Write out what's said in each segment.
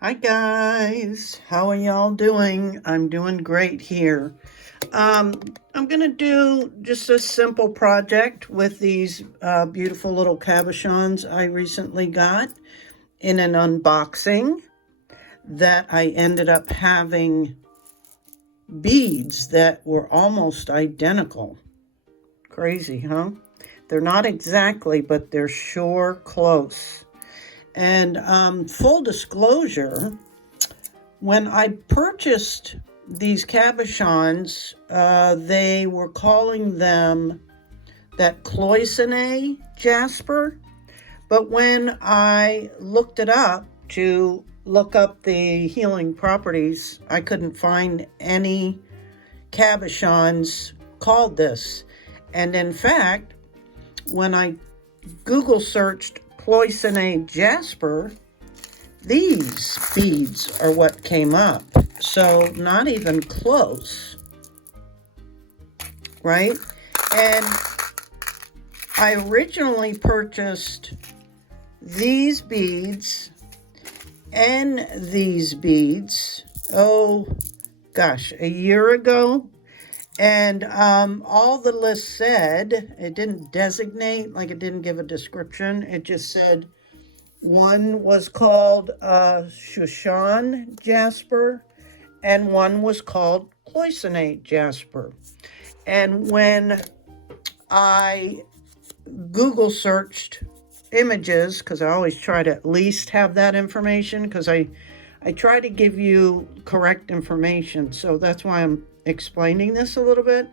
Hi guys, how are y'all doing? I'm doing great here. I'm gonna do just a simple project with these beautiful little cabochons I recently got in an unboxing that I ended up having beads that were almost identical. Crazy, huh? They're not exactly, but they're sure close. And full disclosure, when I purchased these cabochons, they were calling them that cloisonne Jasper. But when I looked it up to look up the healing properties, I couldn't find any cabochons called this. And in fact, when I Google searched cloisonne Jasper, these beads are what came up. So not even close, right? And I originally purchased these beads and these beads, oh gosh, a year ago. And all the list said, it didn't designate, like it didn't give a description. It just said one was called Xuron Jasper, and one was called cloisonne Jasper. And when I Google searched images, because I always try to at least have that information, because I try to give you correct information. So that's why I'm explaining this a little bit,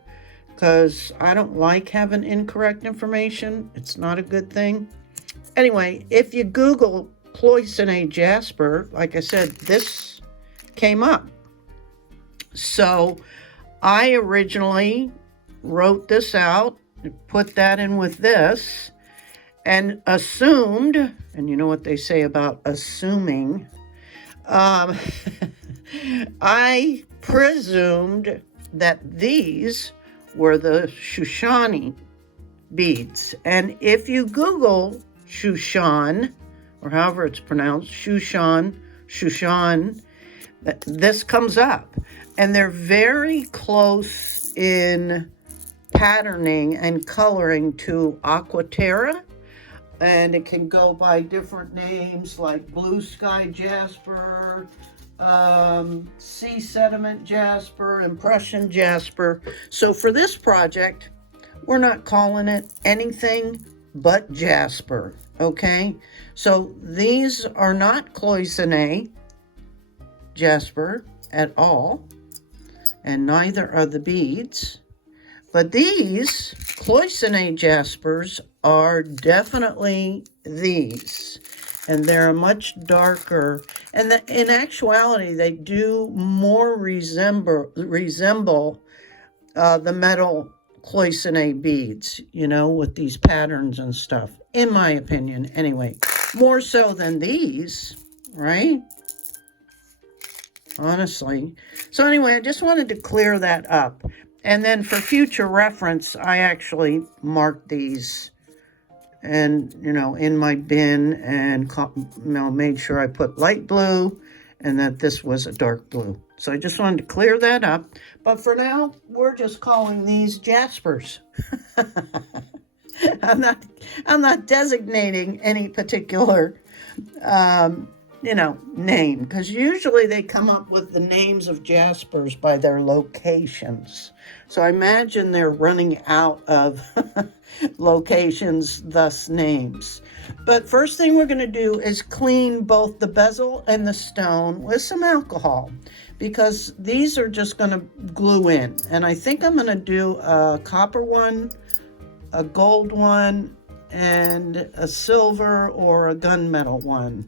because I don't like having incorrect information. It's not a good thing. Anyway, if you Google cloisonne Jasper, like I said, this came up. So I originally wrote this out, put that in with this, and assumed, and you know what they say about assuming, I presumed that these were the Xuron beads. And if you Google Xuron, or however it's pronounced, Xuron, this comes up. And they're very close in patterning and coloring to Aqua Terra. And it can go by different names like Blue Sky Jasper, Sea Sediment Jasper, Impression Jasper. So for this project, we're not calling it anything but Jasper, okay? So these are not cloisonne Jasper at all, and neither are the beads. But these cloisonne Jaspers are definitely these, and they're much darker. And in actuality, they do more resemble the metal cloisonne beads, you know, with these patterns and stuff, in my opinion, anyway. More so than these, right? Honestly. So anyway, I just wanted to clear that up. And then for future reference, I actually marked these and, you know, in my bin, and, you know, made sure I put light blue and that this was a dark blue. So I just wanted to clear that up. But for now, we're just calling these Jaspers. I'm not designating any particular you know, name, because usually they come up with the names of Jaspers by their locations. So I imagine they're running out of locations, thus names. But first thing we're going to do is clean both the bezel and the stone with some alcohol, because these are just going to glue in. And I think I'm going to do a copper one, a gold one, and a silver or a gunmetal one.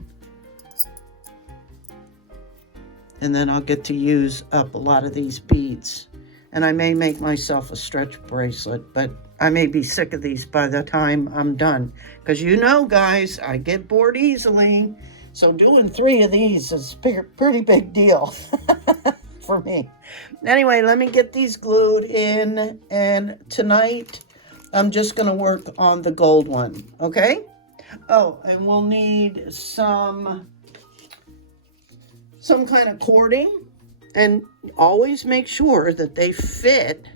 And then I'll get to use up a lot of these beads. And I may make myself a stretch bracelet, but I may be sick of these by the time I'm done. Because you know, guys, I get bored easily. So doing 3 of these is a pretty big deal for me. Anyway, let me get these glued in. And tonight, I'm just going to work on the gold one, okay? Oh, and we'll need some some kind of cording, and always make sure that they fit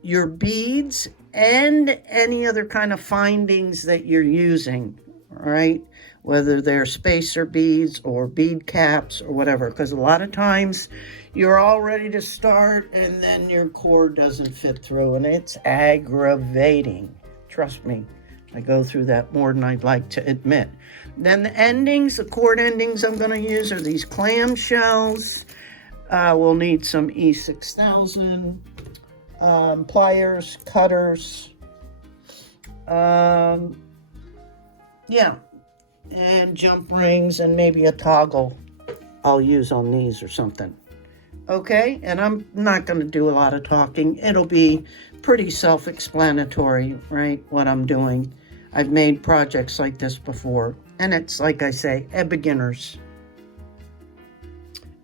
your beads and any other kind of findings that you're using, right? Whether they're spacer beads or bead caps or whatever, because a lot of times you're all ready to start and then your cord doesn't fit through, and it's aggravating. Trust me, I go through that more than I'd like to admit. Then the endings, the cord endings I'm going to use are these clamshells. We'll need some E6000 pliers, cutters, yeah, and jump rings, and maybe a toggle I'll use on these or something. Okay, and I'm not going to do a lot of talking. It'll be pretty self-explanatory, right, what I'm doing. I've made projects like this before, and it's, like I say, a beginner's.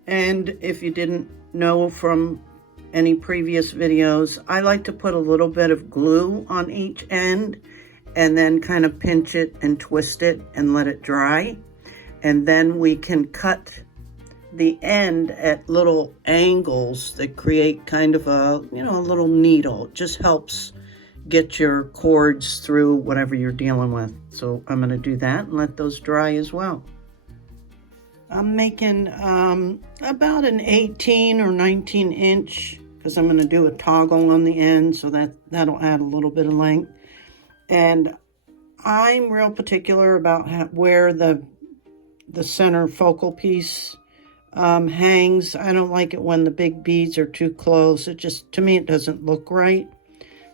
And if you didn't know from any previous videos, I like to put a little bit of glue on each end and then kind of pinch it and twist it and let it dry. And then we can cut the end at little angles that create kind of a, a little needle. It just helps get your cords through whatever you're dealing with. So I'm going to do that and let those dry as well. I'm making about an 18 or 19 inch, because I'm going to do a toggle on the end, so that'll add a little bit of length. And I'm real particular about where the center focal piece hangs. I don't like it when the big beads are too close. It just, to me, it doesn't look right.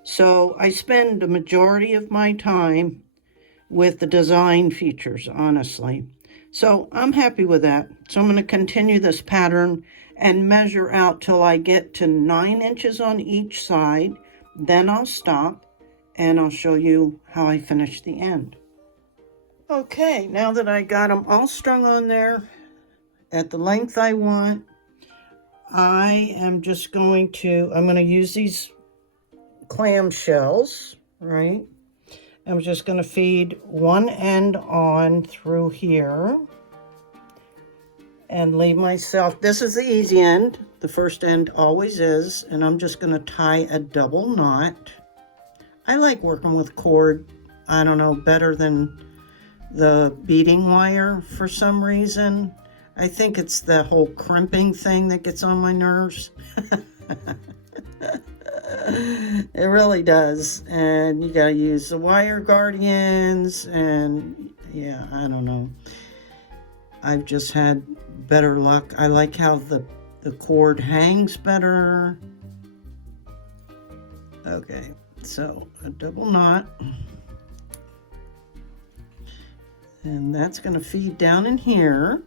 So I spend the majority of my time with the design features, honestly. So I'm happy with that. So I'm going to continue this pattern and measure out till I get to 9 inches on each side. Then I'll stop and I'll show you how I finish the end. Okay, now that I got them all strung on there at the length I want, I'm going to use these clamshells, right? I'm just going to feed one end on through here and leave myself, this is the easy end, the first end always is, and I'm just going to tie a double knot. I like working with cord, I don't know, better than the beading wire for some reason. I think it's the whole crimping thing that gets on my nerves. It really does. And you gotta use the wire guardians, and yeah, I don't know. I've just had better luck. I like how the cord hangs better. Okay, so a double knot. And that's gonna feed down in here.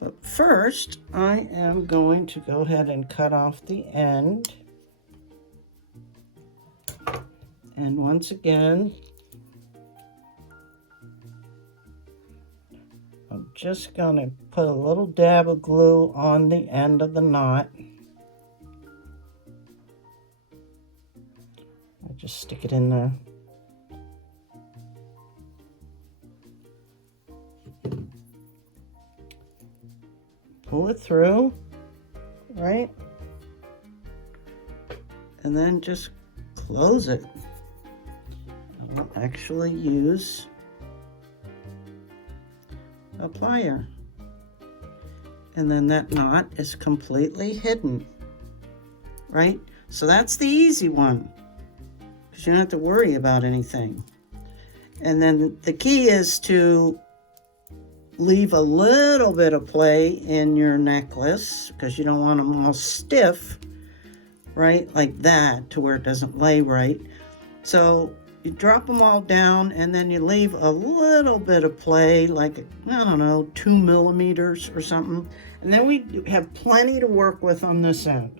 But first, I am going to go ahead and cut off the end. And once again, I'm just going to put a little dab of glue on the end of the knot. I just stick it in there. Pull it through, right? And then just close it. I'll actually use a plier. And then that knot is completely hidden, right? So that's the easy one, because you don't have to worry about anything. And then the key is to leave a little bit of play in your necklace, because you don't want them all stiff, right? Like that, to where it doesn't lay right. So you drop them all down, and then you leave a little bit of play, like, I don't know, 2 millimeters or something. And then we have plenty to work with on this end.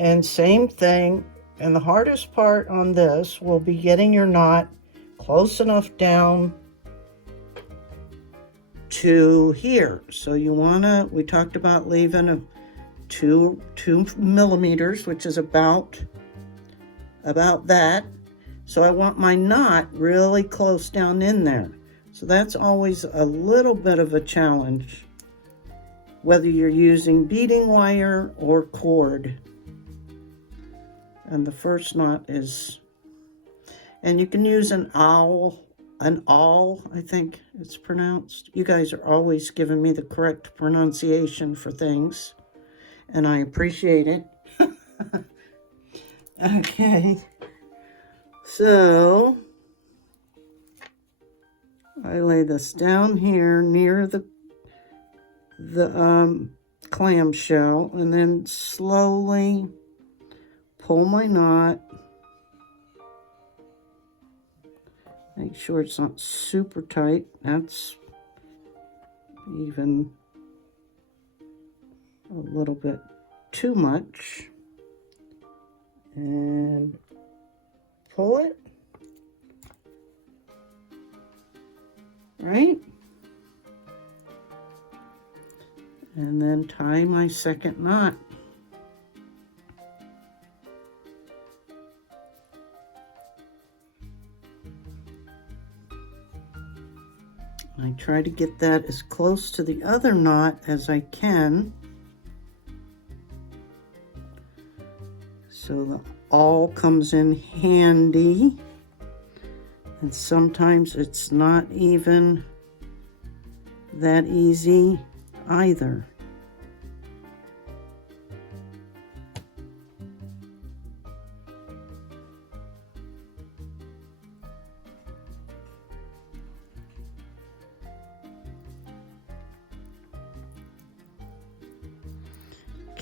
And same thing, and the hardest part on this will be getting your knot close enough down to here. So you wanna, we talked about leaving a 2 millimeters, which is about that. So I want my knot really close down in there. So that's always a little bit of a challenge. whether you're using beading wire or cord. And the first knot is, and you can use an awl, I think it's pronounced. You guys are always giving me the correct pronunciation for things, and I appreciate it. Okay, so I lay this down here near the clamshell, and then slowly pull my knot. Make sure it's not super tight. That's even a little bit too much. And pull it. Right? And then tie my second knot. I try to get that as close to the other knot as I can, so the awl comes in handy. And sometimes it's not even that easy either.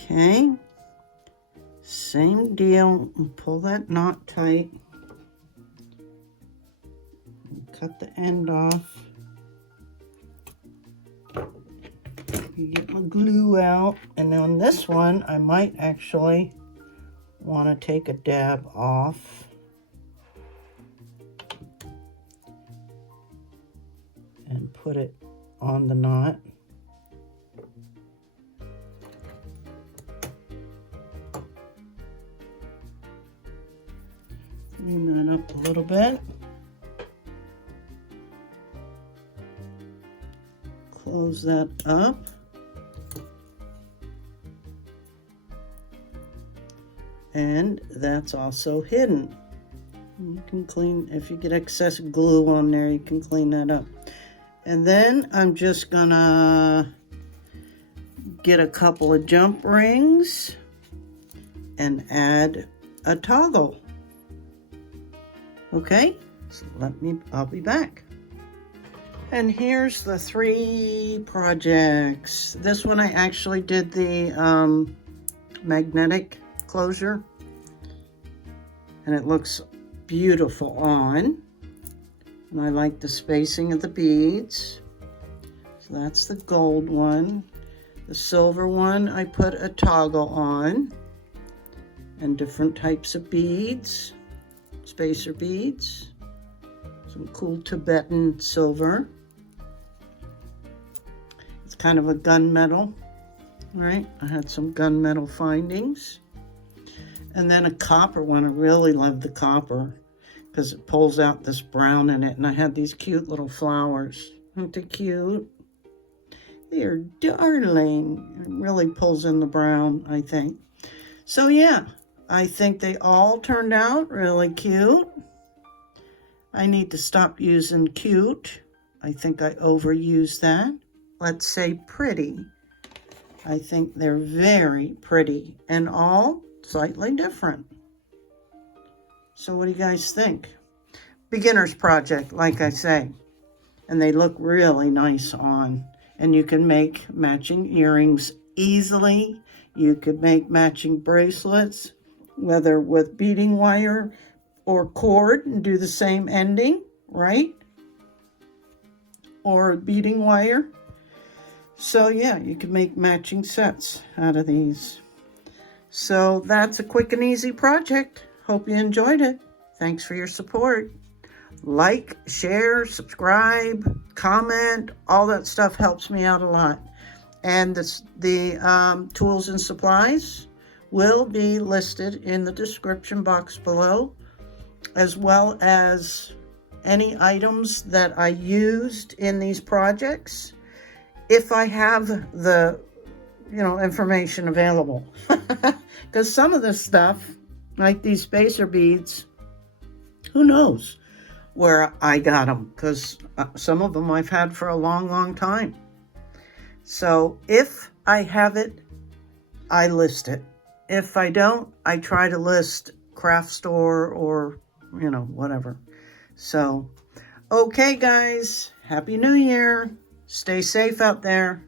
Okay, same deal, pull that knot tight, and cut the end off. Get my glue out, and on this one I might actually want to take a dab off and put it on the knot. Clean that up a little bit. Close that up. And that's also hidden. You can clean, if you get excess glue on there, you can clean that up. And then I'm just gonna get a couple of jump rings and add a toggle. Okay, so I'll be back. And here's the 3 projects. This one I actually did the magnetic closure, and it looks beautiful on. And I like the spacing of the beads. So that's the gold one. The silver one, I put a toggle on, and different types of beads. Spacer beads, some cool Tibetan silver. It's kind of a gunmetal, right? I had some gunmetal findings. And then a copper one. I really love the copper because it pulls out this brown in it. And I had these cute little flowers. Aren't they cute? They're darling. It really pulls in the brown, I think. So yeah. I think they all turned out really cute. I need to stop using cute. I think I overused that. Let's say pretty. I think they're very pretty and all slightly different. So what do you guys think? Beginner's project, like I say. And they look really nice on. And you can make matching earrings easily. You could make matching bracelets, whether with beading wire or cord, and do the same ending, right? Or beading wire. So yeah, you can make matching sets out of these. So that's a quick and easy project. Hope you enjoyed it. Thanks for your support. Like, share, subscribe, comment, all that stuff helps me out a lot. And the tools and supplies will be listed in the description box below, as well as any items that I used in these projects. If I have the information available. Because some of this stuff, like these spacer beads, who knows where I got them, because some of them I've had for a long, long time. So if I have it, I list it. If I don't, I try to list craft store or, whatever. So, okay, guys, Happy New Year. Stay safe out there.